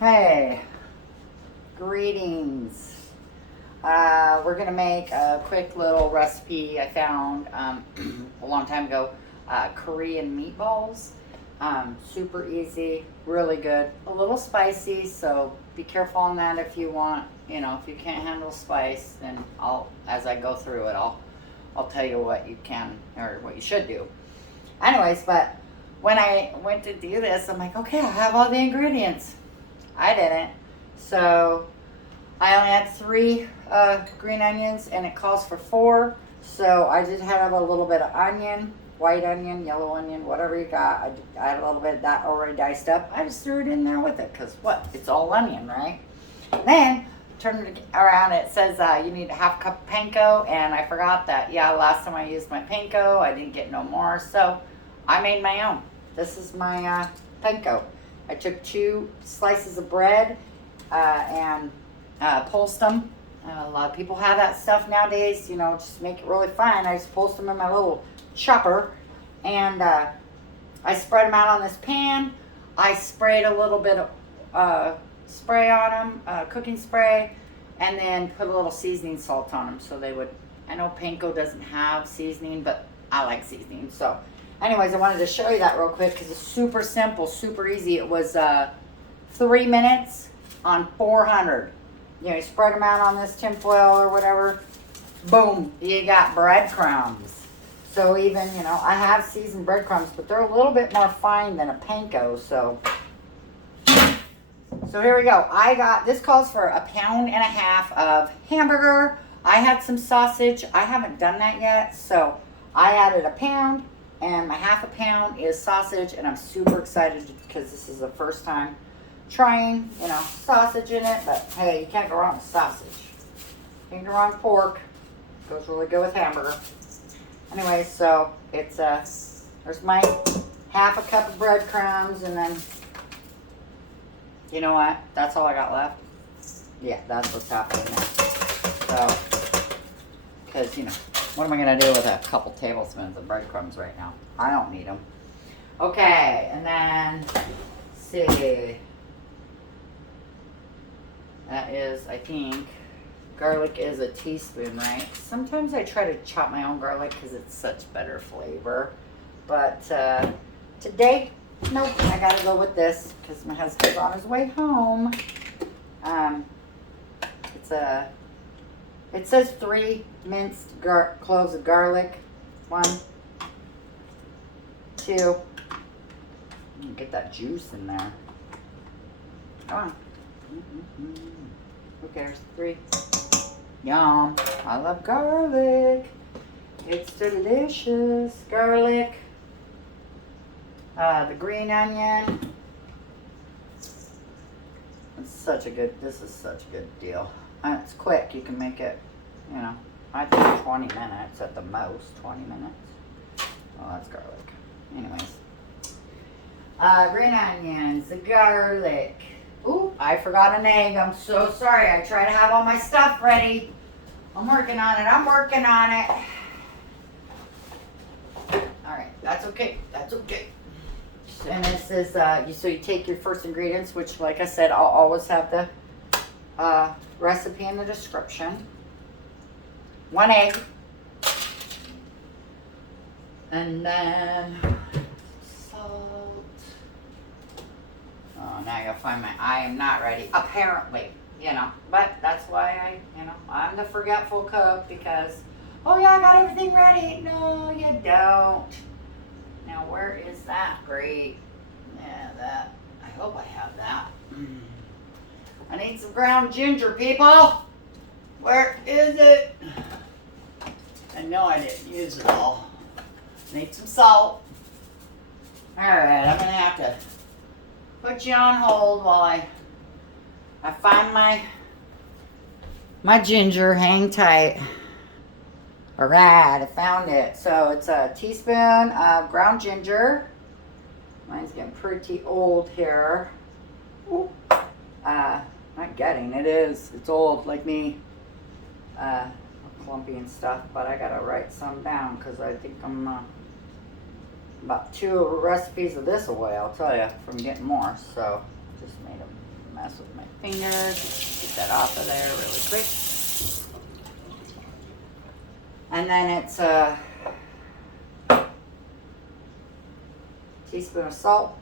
Hey, greetings. We're gonna make a quick little recipe I found a long time ago. Korean meatballs. Super easy, really good. A little spicy, so be careful on that if you want. You know, if you can't handle spice, then as I go through it, I'll tell you what you can or what you should do. Anyways, but when I went to do this, I'm like, okay, I have all the ingredients. I didn't. So I only had three green onions and it calls for four. So I just had a little bit of onion, white onion, yellow onion, whatever you got. I had a little bit of that already diced up. I just threw it in there with it because what? It's all onion, right? And then turn it around. It says you need a half cup of panko. And I forgot that, yeah, last time I used my panko, I didn't get no more. So I made my own. This is my panko. I took 2 slices of bread and pulsed them. A lot of people have that stuff nowadays, you know, just make it really fine. I just pulsed them in my little chopper and I spread them out on this pan. I sprayed a little bit of spray on them, cooking spray, and then put a little seasoning salt on them so they would, I know panko doesn't have seasoning, but I like seasoning, so. Anyways, I wanted to show you that real quick because it's super simple, super easy. It was 3 minutes on 400. You know, you spread them out on this tinfoil or whatever. Boom, you got breadcrumbs. So even, you know, I have seasoned breadcrumbs, but they're a little bit more fine than a panko. So here we go. This calls for 1.5 pounds of hamburger. I had some sausage. I haven't done that yet, so I added 1 pound. And my 1/2 pound is sausage, and I'm super excited because this is the first time trying, you know, sausage in it. But hey, you can't go wrong with sausage. Can't go wrong with pork. Goes really good with hamburger. Anyway, so it's there's my 1/2 cup of breadcrumbs, and then you know what? That's all I got left. Yeah, that's what's happening now. So, because you know. What am I going to do with a couple tablespoons of breadcrumbs right now? I don't need them. Okay, and then, let's see. That is, I think, garlic is a teaspoon, right? Sometimes I try to chop my own garlic because it's such better flavor. But today, nope, I got to go with this because my husband's on his way home. It says 3 minced cloves of garlic. 1, 2. Get that juice in there. Come on. Who cares? 3. Yum. I love garlic. It's delicious. Garlic. The green onion. This is such a good deal. It's quick. You can make it, you know, I think 20 minutes at the most. 20 minutes. Oh, that's garlic. Anyways. Green onions, the garlic. Ooh, I forgot an egg. I'm so sorry. I try to have all my stuff ready. I'm working on it. Alright, that's okay. And it says, so you take your first ingredients, which, like I said, I'll always have the recipe in the description. 1 egg. And then salt. Oh, now I gotta find I am not ready. Apparently, you know. But that's why I'm the forgetful cook because, oh yeah, I got everything ready. No, you don't. Now, where is that? Great. Yeah, that. I hope I have that. I need some ground ginger, people. Where is it? I know I didn't use it all. Need some salt. Alright, I'm going to have to put you on hold while I find my ginger. Hang tight. Alright, I found it. So it's a teaspoon of ground ginger. Mine's getting pretty old here. Ooh. Not getting, it is. It's old like me. Clumpy and stuff, but I gotta write some down because I think I'm about 2 recipes of this away, I'll tell you, from getting more. So just made mess with my fingers. Get that off of there really quick. And then it's a teaspoon of salt.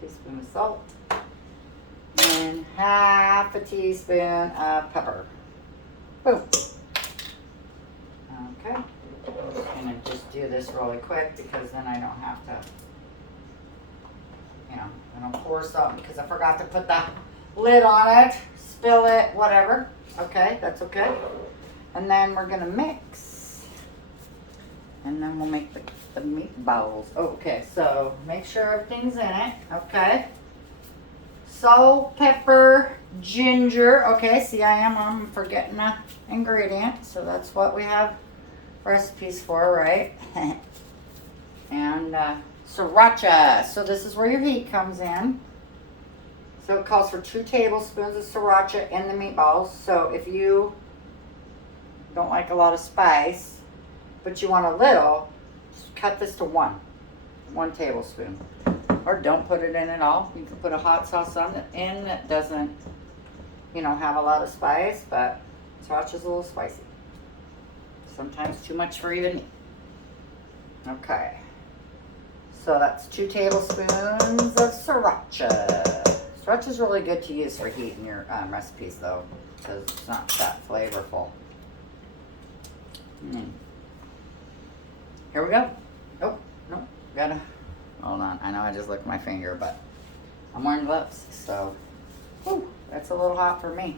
Teaspoon of salt. And half a teaspoon of pepper. Boom. Okay. I'm just gonna just do this really quick because then I don't have to, you know, I don't pour something because I forgot to put the lid on it, spill it, whatever. Okay, that's okay. And then we're gonna mix. And then we'll make the meatballs. Okay, so make sure everything's in it. Okay. Salt, pepper, ginger. Okay, see I'm forgetting the ingredient. So that's what we have recipes for, right? And sriracha. So this is where your heat comes in. So it calls for 2 tablespoons of sriracha in the meatballs. So if you don't like a lot of spice, but you want a little, just cut this to 1 tablespoon. Or don't put it in at all. You can put a hot sauce on it in that doesn't, you know, have a lot of spice, but sriracha's a little spicy. Sometimes too much for even me. Okay. So that's 2 tablespoons of sriracha. Sriracha's really good to use for heating your recipes though, because it's not that flavorful. Here we go. Oh, no, gotta, hold on. I know I just licked my finger, but I'm wearing gloves, so, whew, that's a little hot for me.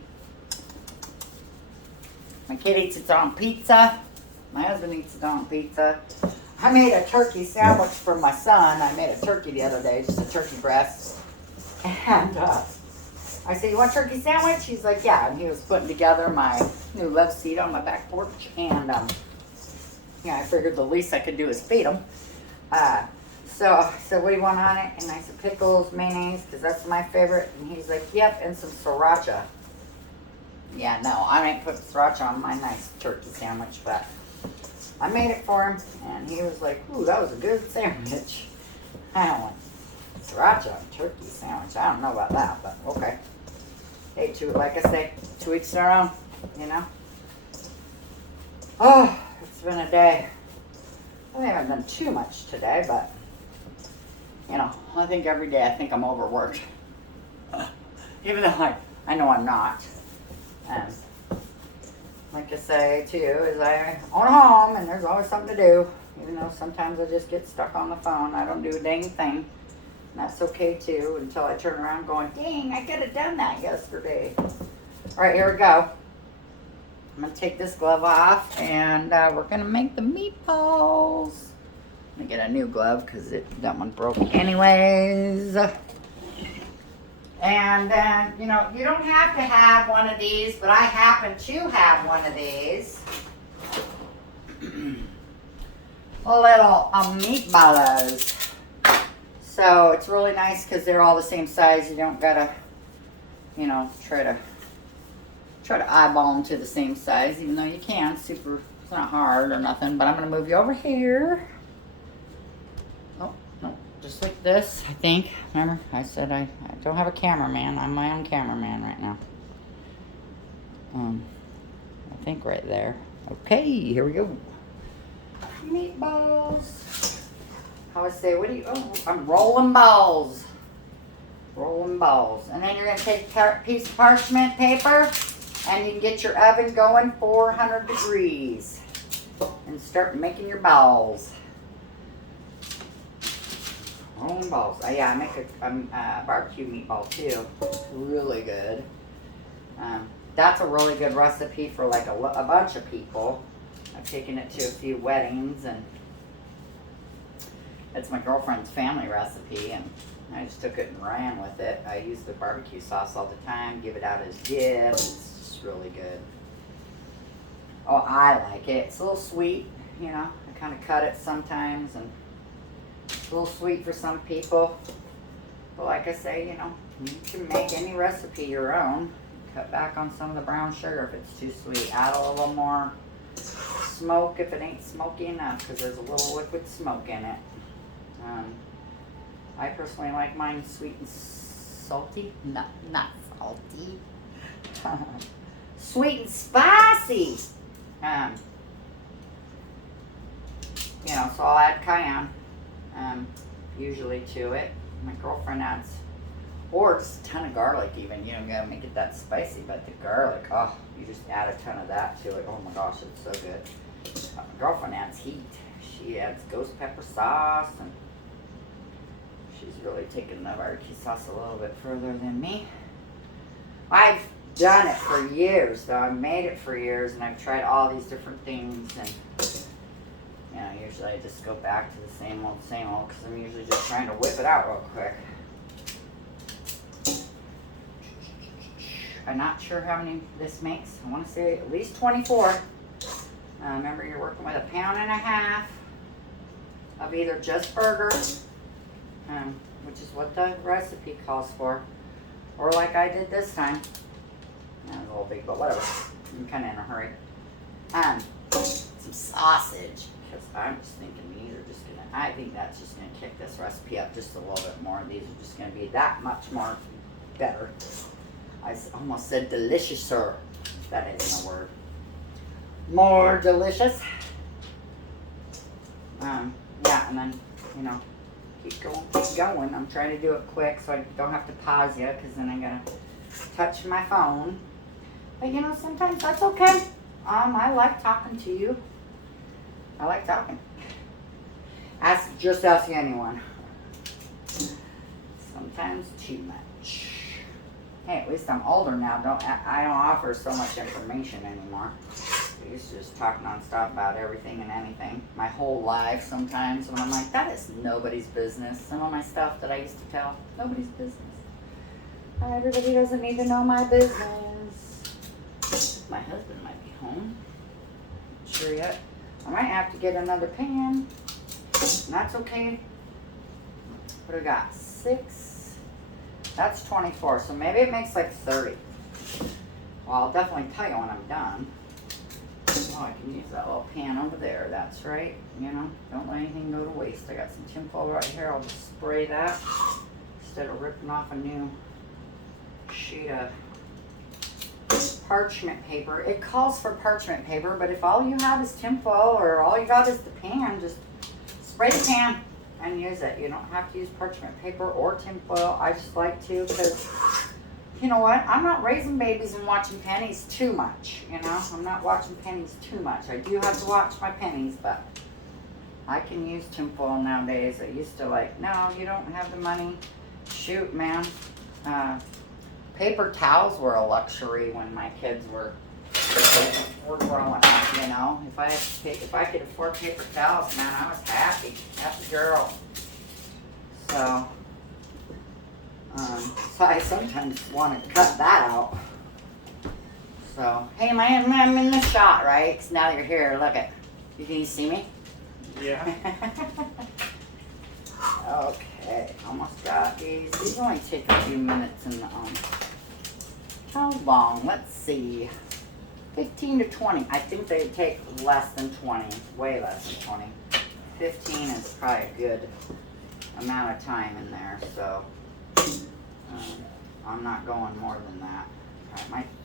My kid eats it on pizza. My husband eats it on pizza. I made a turkey sandwich for my son. I made a turkey the other day, just a turkey breast. And I said, you want a turkey sandwich? He's like, yeah. And he was putting together my new love seat on my back porch. And yeah, I figured the least I could do is feed him. So I said, what do you want on it? And I said, pickles, mayonnaise, because that's my favorite. And he's like, yep, and some sriracha. Yeah, no, I ain't put sriracha on my nice turkey sandwich, but I made it for him. And he was like, ooh, that was a good sandwich. I don't want sriracha on turkey sandwich. I don't know about that, but okay. Hey, like I say, 2 weeks in a row, you know. Oh, it's been a day. I haven't done too much today, but, you know, I think every day I think I'm overworked. Even though I know I'm not. And like I say, too, is I own a home and there's always something to do. Even though sometimes I just get stuck on the phone. I don't do a dang thing. And that's okay, too, until I turn around going, dang, I could have done that yesterday. All right, here we go. I'm going to take this glove off, and we're going to make the meatballs. I'm going to get a new glove because that one broke anyways. And then, you know, you don't have to have one of these, but I happen to have one of these. A little meatballs. So it's really nice because they're all the same size. You don't got to, you know, try to eyeball them to the same size, even though you can. It's not hard or nothing, but I'm going to move you over here. Oh, no, just like this, I think. Remember, I said I don't have a cameraman. I'm my own cameraman right now. I think right there. Okay, here we go. Meatballs. I would say, I'm rolling balls. Rolling balls. And then you're going to take a piece of parchment paper. And you can get your oven going 400 degrees and start making your balls. Rolling balls. Yeah, I make a barbecue meatball too. Really good. That's a really good recipe for like a bunch of people. I've taken it to a few weddings, and it's my girlfriend's family recipe, and I just took it and ran with it. I use the barbecue sauce all the time, give it out as gifts. Really good. Oh, I like it. It's a little sweet, you know. I kind of cut it sometimes, and it's a little sweet for some people. But like I say, you know, you can make any recipe your own. Cut back on some of the brown sugar if it's too sweet. Add a little more smoke if it ain't smoky enough, because there's a little liquid smoke in it. I personally like mine sweet and salty. No, not salty. Sweet and spicy. You know, so I'll add cayenne, usually to it. My girlfriend adds, or just a ton of garlic even. You don't gotta make it that spicy, but the garlic, oh, you just add a ton of that to it. Oh my gosh, it's so good. My girlfriend adds heat. She adds ghost pepper sauce, and she's really taken the barbecue sauce a little bit further than me. I've done it for years, though. I've made it for years, and I've tried all these different things, and you know, usually I just go back to the same old, because I'm usually just trying to whip it out real quick. I'm not sure how many this makes. I want to say at least 24. Remember, you're working with 1.5 pounds of either just burger, which is what the recipe calls for, or like I did this time. That was a little big, but whatever. I'm kind of in a hurry. Some sausage, because I'm just thinking these are just gonna, I think that's just gonna kick this recipe up just a little bit more. These are just gonna be that much more better. I almost said deliciouser. That isn't a word. More delicious. Yeah, and then, you know, keep going. I'm trying to do it quick so I don't have to pause you, because then I gotta touch my phone. But you know, sometimes that's okay. I like talking to you. I like talking. Just ask anyone. Sometimes too much. Hey, at least I'm older now. I don't offer so much information anymore. I used to just talk nonstop about everything and anything. My whole life sometimes when I'm like, that is nobody's business. Some of my stuff that I used to tell, nobody's business. Everybody doesn't need to know my business. My husband might be home. Not sure yet. I might have to get another pan. And that's okay. What do we got? 6. That's 24. So maybe it makes like 30. Well, I'll definitely tell you when I'm done. Oh, I can use that little pan over there. That's right. You know, don't let anything go to waste. I got some tinfoil right here. I'll just spray that instead of ripping off a new sheet of parchment paper. It calls for parchment paper, but if all you have is tinfoil or all you got is the pan, just spray the pan and use it. You don't have to use parchment paper or tinfoil. I just like to, because you know what? I'm not raising babies and watching pennies too much. You know, I'm not watching pennies too much. I do have to watch my pennies, but I can use tinfoil nowadays. I used to like, no, you don't have the money. Shoot, man. Paper towels were a luxury when my kids were growing up, you know. If I could afford paper towels, man, I was happy girl. So I sometimes want to cut that out. So, hey, I'm in the shot, right? 'Cause now you're here, look it. Can you see me? Yeah. Okay, almost got these. These only take a few minutes in the how long? Let's see. 15 to 20. I think they take less than 20. Way less than 20. 15 is probably a good amount of time in there, so I'm not going more than that.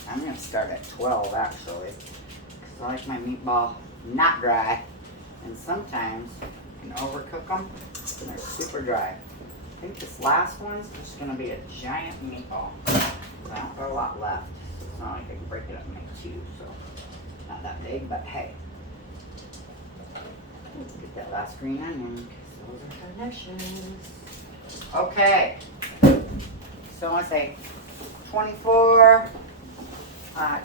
I'm going to start at 12 actually, because I like my meatball not dry, and sometimes you can overcook them and they're super dry. I think this last one's just going to be a giant meatball. I don't got a lot left, so it's not like I can break it up and make 2, so not that big, but hey. Let's get that last green onion, because those are delicious. Okay, so I want to say 24,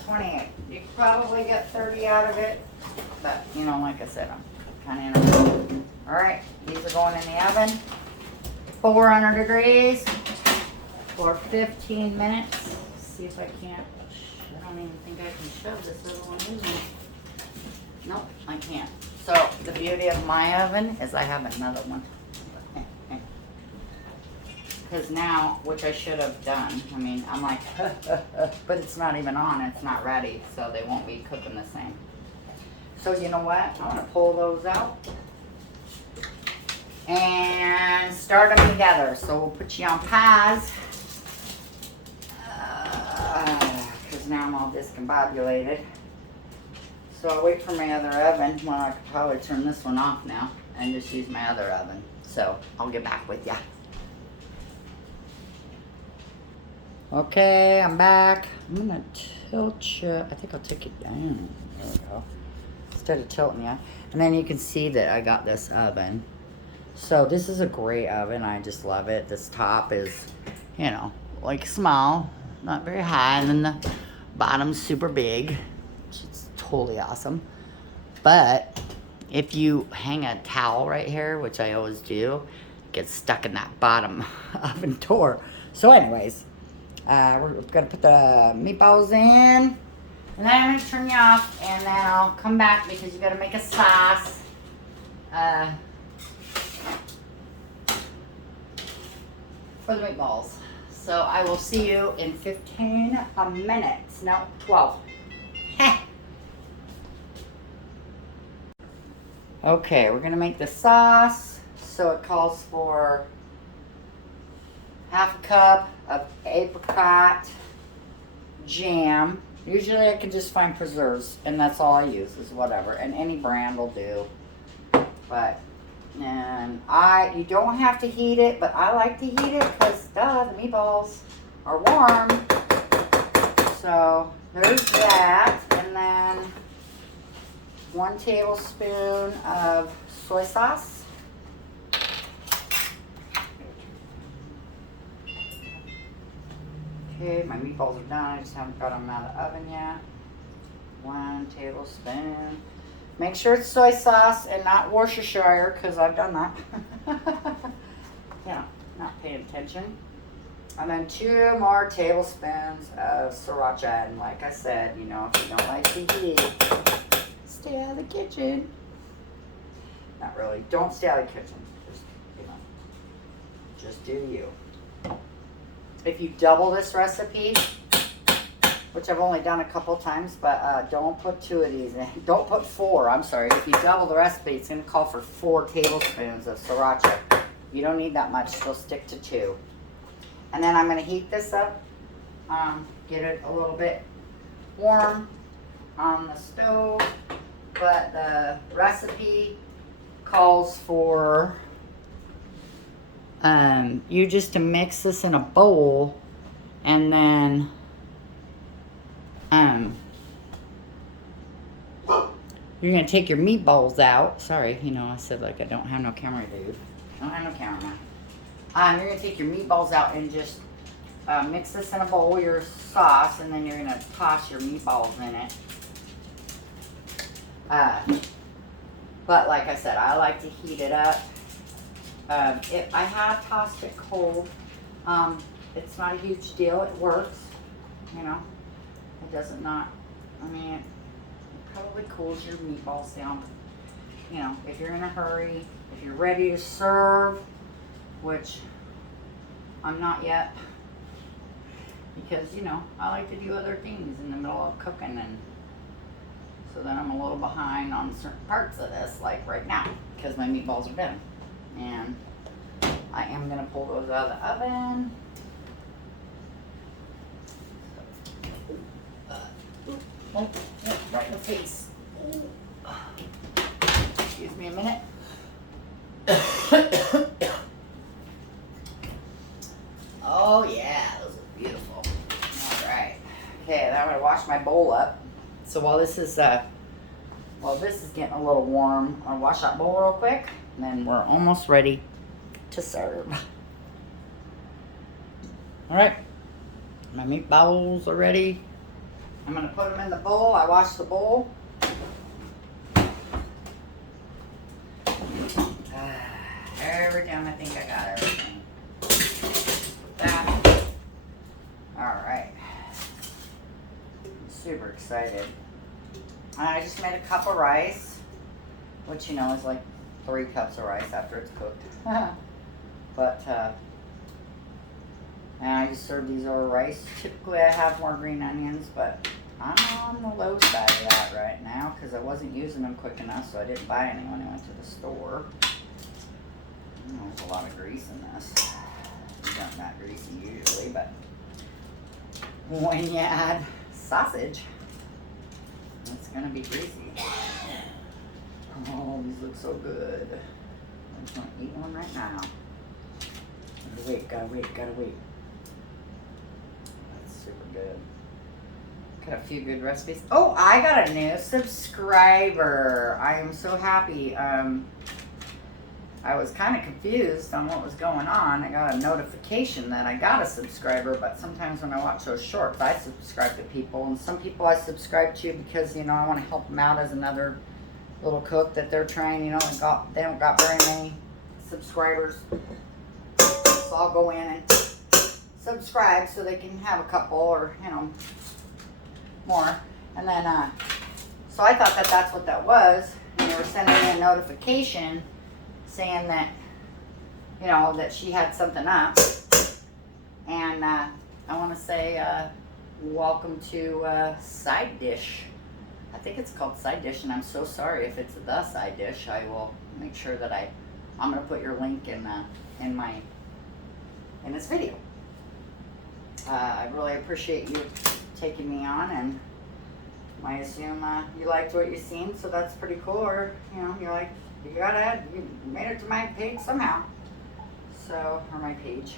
28. You could probably get 30 out of it, but you know, like I said, I'm kind of in a hurry. All right, these are going in the oven, 400 degrees for 15 minutes. Let's see if I can't. I don't even think I can shove this other one in there. Nope, I can't. So the beauty of my oven is I have another one. Because now, which I should have done, I mean, I'm like, but it's not even on, it's not ready, so they won't be cooking the same. So you know what? I'm going to pull those out. and start them together. So we'll put you on pause. Because now I'm all discombobulated. So I'll wait for my other oven. Well, I could probably turn this one off now and just use my other oven. So I'll get back with ya. Okay, I'm back. I'm gonna tilt you. I think I'll take it down. There we go. Instead of tilting you. And then you can see that I got this oven. So this is a great oven. I just love it. This top is, you know, like small, not very high, and then the bottom's super big. It's totally awesome. But if you hang a towel right here, which I always do, it gets stuck in that bottom oven door. So anyways, we're gonna put the meatballs in, and then I'm gonna turn you off, and then I'll come back because you gotta make a sauce. For the meatballs. So I will see you in 15 minutes. No, 12. Okay, we're gonna make the sauce. So it calls for half a cup of apricot jam. Usually I can just find preserves, and that's all I use is whatever, and any brand will do. But you don't have to heat it, but I like to heat it because the meatballs are warm. So there's that, and then 1 tablespoon of soy sauce. Okay, my meatballs are done. I just haven't got them out of the oven yet. 1 tablespoon. Make sure it's soy sauce and not Worcestershire, because I've done that. Yeah, not paying attention. And then 2 more tablespoons of sriracha. And like I said, you know, if you don't like the heat, stay out of the kitchen. Not really. Don't stay out of the kitchen. Just, you know, just do you. If you double this recipe, which I've only done a couple times, but don't put 2 of these in. Don't put 4, I'm sorry. If you double the recipe, it's going to call for 4 tablespoons of sriracha. You don't need that much, so stick to 2. And then I'm going to heat this up, get it a little bit warm on the stove. But the recipe calls for you just to mix this in a bowl, and then you're going to take your meatballs out. Sorry, you know, I said like I don't have no camera, dude. I don't have no camera. You're going to take your meatballs out and just mix this in a bowl, your sauce, and then you're going to toss your meatballs in it. But like I said, I like to heat it up. If I have tossed it cold, it's not a huge deal. It works, you know. It doesn't not, I mean, it probably cools your meatballs down. You know, if you're in a hurry, if you're ready to serve, which I'm not yet, because, you know, I like to do other things in the middle of cooking, and so then I'm a little behind on certain parts of this, like right now, because my meatballs are done. And I am going to pull those out of the oven. Oh, right in the face. Excuse me a minute. Oh yeah, those are beautiful. All right. Okay, now I'm going to wash my bowl up. So while this is getting a little warm, I'll wash that bowl real quick, and then we're almost ready to serve. All right, my meatballs are ready. I'm gonna put them in the bowl. I washed the bowl. Everything, I think I got everything. That. All right. I'm super excited. I just made a cup of rice, which, you know, is like 3 cups of rice after it's cooked. But, and I just served these over rice. Typically I have more green onions, but I'm on the low side of that right now because I wasn't using them quick enough, so I didn't buy any when I went to the store. There's a lot of grease in this. These aren't that greasy usually, but when you add sausage, it's gonna be greasy. Oh, these look so good. I'm just gonna eat one right now. Gotta wait. That's super good. Got a few good recipes. Oh, I got a new subscriber. I am so happy. I was kind of confused on what was going on. I got a notification that I got a subscriber, but sometimes when I watch those shorts, I subscribe to people, and some people I subscribe to because, you know, I want to help them out as another little cook that they're trying, you know, they don't got very many subscribers. So I'll go in and subscribe so they can have a couple or, you know, more. And then, so I thought that that's what that was, and they were sending me a notification saying that, you know, that she had something up. And I want to say welcome to Side Dish. I think it's called Side Dish, and I'm so sorry if it's the Side Dish. I will make sure that I'm going to put your link in this video. I really appreciate you taking me on, and I assume you liked what you seen, so that's pretty cool. Or, you know, you're like, you made it to my page somehow. So, or my page.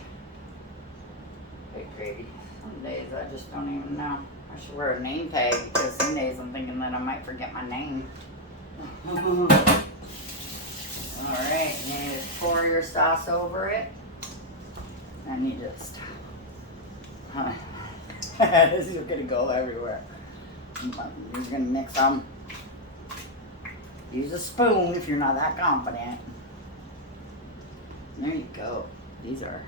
Big gravy. Some days I just don't even know. I should wear a name tag because some days I'm thinking that I might forget my name. Alright, you just pour your sauce over it. And you just, this is gonna go everywhere. You're gonna mix them. Use a spoon if you're not that confident. There you go. These are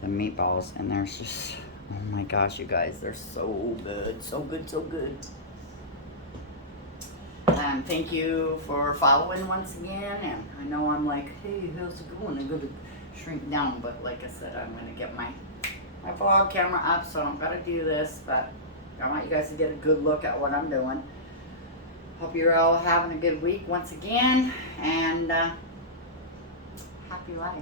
the meatballs, and they're just, oh my gosh, you guys, they're so good, so good, so good. Thank you for following once again, and I know I'm like, hey, how's it going? I'm gonna shrink down, but like I said, I'm gonna get my vlog camera up, so I don't gotta do this, but I want you guys to get a good look at what I'm doing. Hope you're all having a good week once again, and happy life.